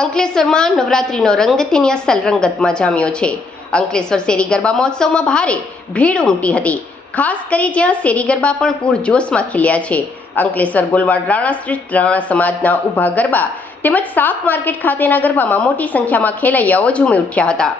અંકલેશ્વરમાં નવરાત્રીનો રંગ તેની અસલ રંગતમાં જામ્યો છે. અંકલેશ્વર શેરી ગરબા મહોત્સવમાં ભારે ભીડ ઉમટી હતી. ખાસ કરી જ્યાં શેરી ગરબા પણ પૂરજોશમાં ખીલ્યા છે. અંકલેશ્વર ગોલવાડ રાણા સ્ટ્રીટ રાણા સમાજના ઊભા ગરબા તેમજ શાક માર્કેટ ખાતેના ગરબામાં મોટી સંખ્યામાં ખેલૈયાઓ ઝૂમી ઉઠ્યા હતા.